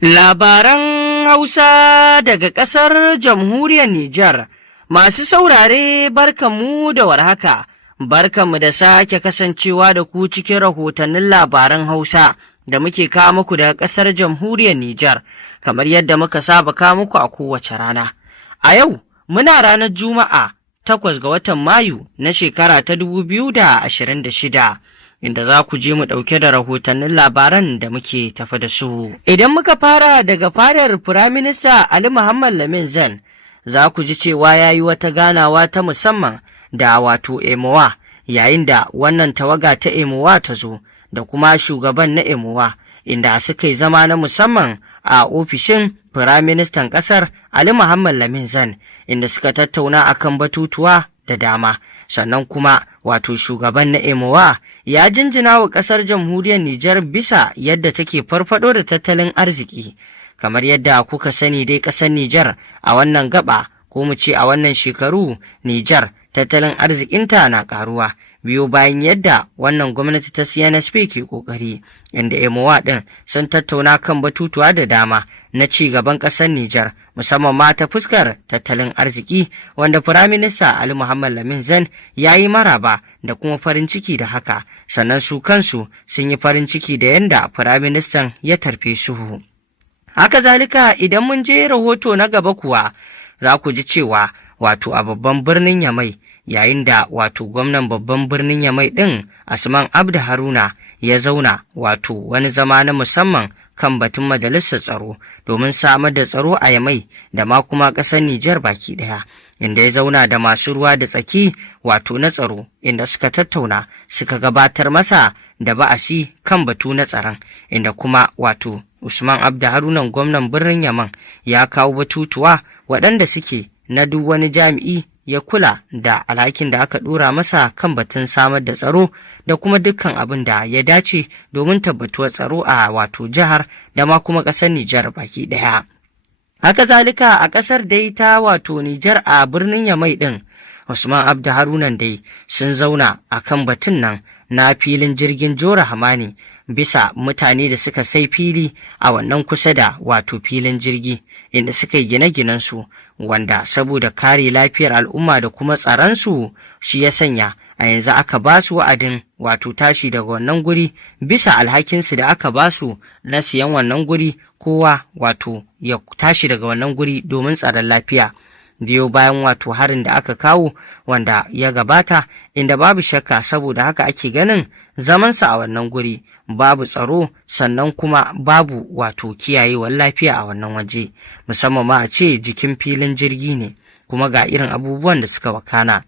Labaran Hausa daga ƙasar Jamhuriyar Nijar. Masu saurare barkanmu da warhaka, barkanmu da sake kasancewa da ku cikin rahotannin labaran Hausa da muke kawo muku daga ƙasar Jamhuriyar Nijar, kamar yadda muka saba kawo muku a kowace rana. A yau, muna ranar Juma'a 8 ga watan Mayu na shekara ta 2026. Inda za ku je mu ɗauke da rahotannin labaran da muke tafa da su. Idan muka fara daga fadar Firaminista Ali Muhammad Lamin Zan, za ku ji cewa ya yi wata ganawa ta musamman da wato EMOWA, yayin da wannan tawaga ta EMOWA ta zo da kuma shugaban na EMOWA, inda suka yi zama na musamman a ofishin Firaministan ƙasar Ali Muhammad Lamin Zan, inda suka tattauna akan batutuwa da dama. Sannan kuma wato shugaban na EMOWA ya jinjina wa ƙasar Jamhuriyar Nijar bisa yadda take farfado da tattalin arziki. Kamar yadda kuka sani dai ƙasar Nijar a wannan gaba, ko mu ce a wannan shekaru, Nijar tattalin arzikinta na ƙaruwa biyo bayan yadda wannan gwamnati ta CNSP ke ƙoƙari, inda EMOWA ɗin sun tattauna kan batutuwa da dama na ci gaban ƙasar Nijar, musamman ma ta fuskar tattalin arziki, wanda Firaminista Ali Muhammad Lamin Zan ya yi maraba da kuma farin ciki da haka, sannan su kansu sun yi farin ciki da yadda Firaministan ya tarfe su. Haka zalika idan mun je rahoto na gaba kuwa, za ku ji cewa wato a babban birnin Yamai, yayin da wato gwamnan babban birnin Yamai ɗin Asman Abda Haruna ya zauna wato wani zama na musamman kan batun majalisar tsaro domin samar da tsaro a Yamai da ma kuma ƙasar Nijar baki ɗaya, inda ya zauna da masu ruwa da tsaki wato na tsaro, inda suka tattauna suka gabatar masa da ba'asi kan batu na tsaron, inda kuma wato Usman Abda Harunan gwamnan birnin Yaman ya kawo batutuwa waɗanda suke na duk wani jami'i ya kula da alhakin da aka ɗora masa kan batun samar da tsaro da kuma dukkan abin da ya dace domin tabbatuwar tsaro a wato jihar da ma kuma ƙasar Nijar baki ɗaya. Haka zalika a ƙasar dai ta wato Nijar a birnin Yamai ɗin, Usman Abda Harunan dai sun zauna a kan batun nan na filin jirgin Jora Hamani, bisa mutane da suka sai fili a wannan kusa da wato filin jirgi, inda suka yi gine-ginensu, wanda saboda kare lafiyar al'umma da kuma tsaronsu shi ya sanya a yanzu aka ba su wa'adin wato tashi daga wannan guri, bisa alhakinsu da aka ba su na siyan wannan guri, kowa wato ya tashi daga wannan guri domin tsaron lafiya. Biyo bayan wato harin da aka kawo wanda ya gabata, inda babu shakka saboda haka ake ganin zamansa a wannan guri babu tsaro, sannan kuma babu wato kiyayewar lafiya a wannan waje, musamman ma a ce jikin filin jirgi ne, kuma ga irin abubuwan da suka wakana.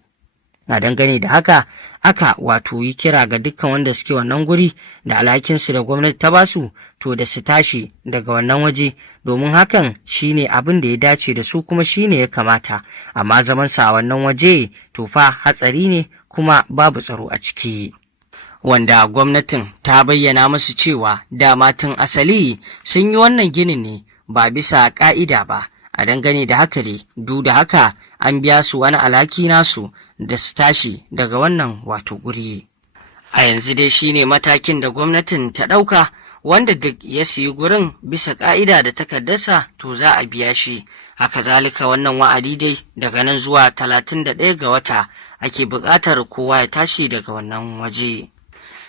Na dangane da haka aka wato yi kira ga dukkan wanda suke wannan guri da alhakinsu da gwamnati ta basu, to da su tashi daga wannan waje, domin hakan shine abin da ya dace da su kuma shine ya kamata, amma zamansa a wannan waje to fa hatsari ne kuma babu tsaro a ciki. Wanda gwamnatin ta bayyana musu cewa dama tun asali sun yi wannan ginin ne ba bisa ƙa'ida ba, a dangane da haka ne duk da haka an biya su wani alhaki nasu da su tashi daga wannan wato guri. A yanzu dai shine matakin da gwamnatin ta ɗauka, wanda duk ya siyi gurin bisa ƙa'ida da takardarsa to za a biya shi. Haka zalika wannan wa'adi dai daga nan zuwa 31 ga wata ake buƙatar kowa ya tashi daga wannan waje.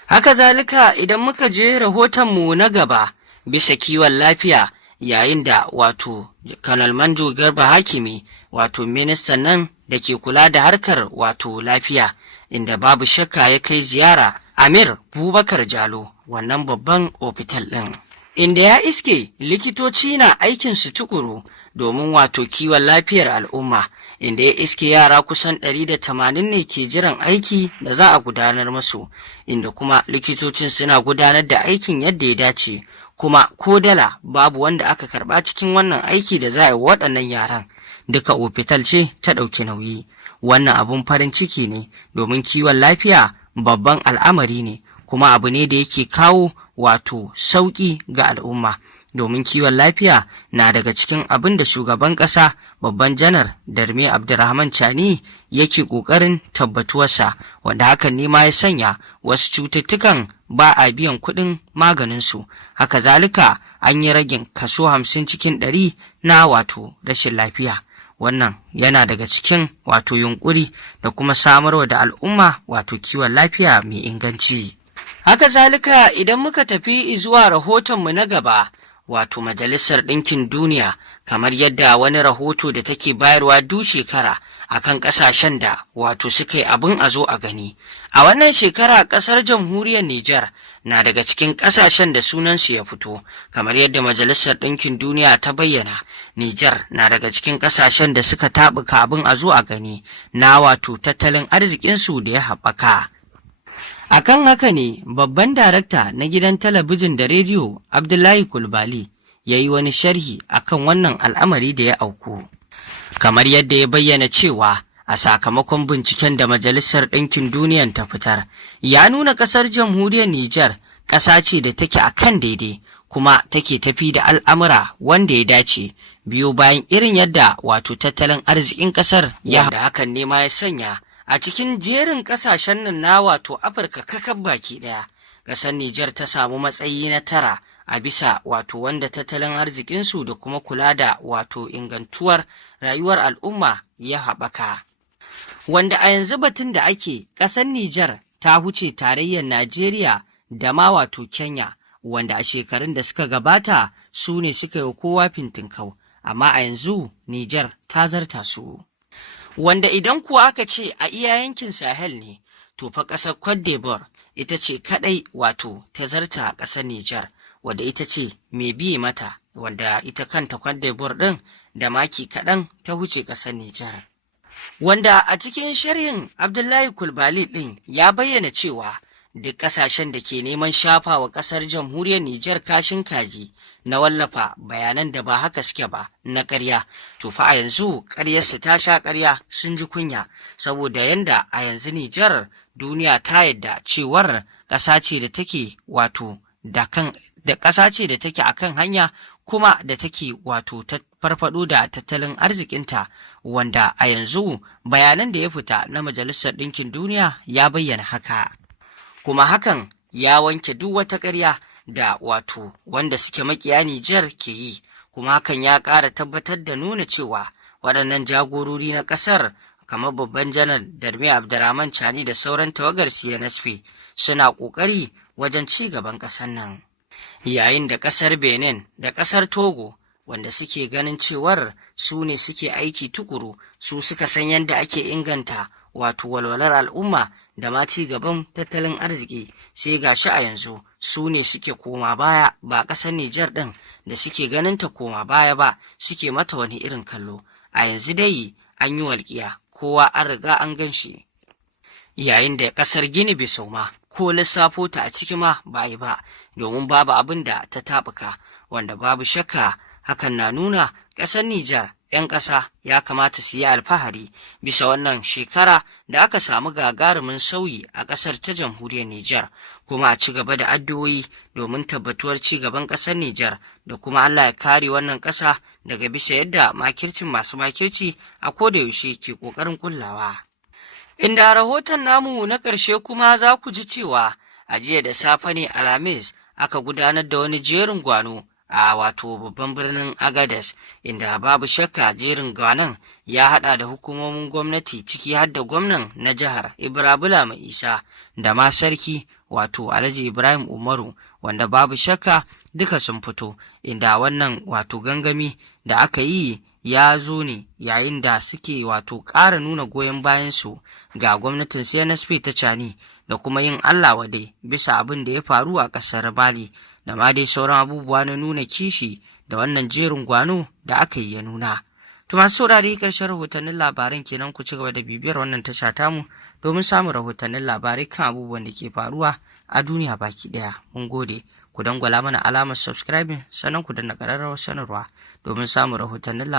Haka zalika idan muka je rahotonmu na gaba bisa kiwon lafiya, yayin da wato Kanal Manjo Garba Hakimi wato ministan nan da ke kula da harkar wato lafiya, inda babu shakka ya kai ziyara Amir Bubakar Jalo wannan babban ofital ɗin, inda ya iske likitoci na aikin su tukuru domin wato kiwon lafiyar al'umma, inda ya iske yara kusan 180 ne ke jiran aiki da za a gudanar musu, inda kuma likitocin suna gudanar da aikin yadda ya dace, kuma ko dala babu wanda aka karɓa cikin wannan aiki da za a yi waɗannan yaran, duka ofital ce ta ɗauki nauyi. Wannan abun farin ciki ne, domin kiwon lafiya babban al'amari ne, kuma abu ne da yake kawo wato sauƙi ga al'umma, domin kiwon lafiya na daga cikin abin da shugaban ƙasa babban janar Darme Abdurrahman Chani yake ƙoƙarin tabbatuwarsa, wanda hakan ne ma ya sanya wasu cututtukan ba a biyan kuɗin maganinsu. Haka zalika an yi ragin kaso 50 cikin 100 na wato rashin lafiya. Wannan yana daga cikin wato yunƙuri da kuma samarwa da al'umma wato kiwon lafiya mai inganci. Haka zalika idan muka tafi zuwa rahotonmu na gaba, wato Majalisar Ɗinkin Duniya, kamar yadda wani rahoto da take bayarwa duk shekara akan ƙasashen da wato suka yi abin a zo a gani. A wannan shekara ƙasar Jamhuriyar Nijar na daga cikin ƙasashen da sunansu ya fito, kamar yadda Majalisar Ɗinkin Duniya ta bayyana. Nijar na daga cikin ƙasashen da suka taɓuka abin a zo a gani na wato tattalin arzikinsu da ya haɓaka. Akan haka ne babban darakta na gidan talabijin da rediyo Abdullahi Kulbali ya yi wani sharhi akan wannan al'amari da ya auku. Kamar yadda ya bayyana cewa a sakamakon binciken da Majalisar Ɗinkin Duniyan ta fitar, ya nuna ƙasar Jamhuriyar Nijar ƙasa ce da take a kan daidai kuma take tafi da al'amura wanda ya dace, biyo bayan irin yadda wato tattalin arzikin ƙasar ya da hakan ne ma ya sanya a cikin jerin ƙasashen nan na wato Afirka kakab baki ɗaya, ƙasar Nijar ta samu matsayi na 9 a bisa wato wanda tattalin arzikinsu da kuma kula da wato ingantuwar rayuwar al'umma ya haɓaka. Wanda a yanzu batun da ake, ƙasar Nijar ta huce tarayyar Najeriya da ma wato Kenya, wanda a shekarun da suka gabata su ne suka yi kowa fintinkau, amma a yanzu Nijar ta zarta su. Wanda idan kuwa aka ce a iya yankin Sahel ne, to fa ƙasar Cote d'Ivoire ita ce kaɗai wato ta zarta ƙasar Nijar, wadda ita ce mai biye mata, wanda ita kanta Cote d'Ivoire ɗin da maki kaɗan ta huce ƙasar Nijar. Wanda a cikin sharhin Abdullahi Kulbali ɗin ya bayyana cewa duk ƙasashen da ke neman shafa wa ƙasar Jamhuriyar Nijar kashin kaji na wallafa bayanan da ba haka suke ba na ƙarya, to fa a yanzu ƙaryarsu ta sha ƙarya, sun ji kunya, saboda yanda a yanzu Nijar duniya ta yadda cewar ƙasa ce da take wato da ƙasa ce da take akan hanya, kuma da take wato ta farfado da tattalin arzikinta, wanda a yanzu bayanan da ya fita na Majalisar Ɗinkin Duniya ya bayyana haka. Kuma hakan ya wanke duk wata ƙarya da wato wanda suke makiya Nijar ke yi, kuma hakan ya ƙara tabbatar da nuna cewa waɗannan jagorori na ƙasar kamar babban janar Darme Abdurrahman Chani da sauran tawagar CNSP suna ƙoƙari wajen ci gaban ƙasar nan. Yayin da ƙasar Benin da ƙasar Togo, wanda suke ganin cewar su ne suke aiki tukuru, su suka san yadda ake inganta wato walwalar al'umma da ma ci gaban tattalin arziki, sai gashi a yanzu su ne suke koma baya, ba ƙasar Nijar ɗin da suke ganin ta koma baya ba suke mata wani irin kallo. A yanzu dai an yi walƙiya, kowa an riga an gan shi. Yayin da ƙasar Gini Bisau ma ko lissafo ta a ciki ma ba yi ba, domin babu abin da ta taɓuka, wanda babu shakka hakan na nuna ƙasar Nijar 'yan ƙasa ya kamata su yi alfahari bisa wannan shekara da aka samu gagarumin sauyi a ƙasar ta Jamhuriyar Nijar, kuma a ci gaba da addu'o'i domin tabbatuwar ci gaban ƙasar Nijar, da kuma Allah ya kare wannan ƙasa daga bisa yadda makircin masu makirci a kodayaushe ke ƙoƙarin ƙullawa. Inda rahoton namu na ƙarshe kuma za ku ji cewa a jiya da safe ne Alhamis aka gudanar da wani jerin gwano a wato babban birnin Agadez, inda babu shakka jerin gwanon ya haɗa da hukumomin gwamnati ciki har da gwamnan na jihar Ibrahim Mai Isa da ma sarki wato Alhaji Ibrahim Umaru, wanda babu shakka duka sun fito, inda wannan wato gangami da aka yi ya zo ne yayin da suke wato ƙara nuna goyon bayansu ga gwamnatin CNSP ta Chani da kuma yin Allah wadai bisa abin da ya faru a ƙasar Bali, da ma dai sauran abubuwa na nuna kishi da wannan jerin gwano da aka yi ya nuna. To masu saurari ƙarshen rahotannin labaran kenan, ku ci gaba da bibiyar wannan tasha tamu domin samun rahotannin labarai kan abubuwan da ke faruwa a duniya baki ɗaya. Mun gode, ku dangwala mana alamar subscribing sannan ku danna ƙararrawar sanarwa domin samun rahotannin labarai.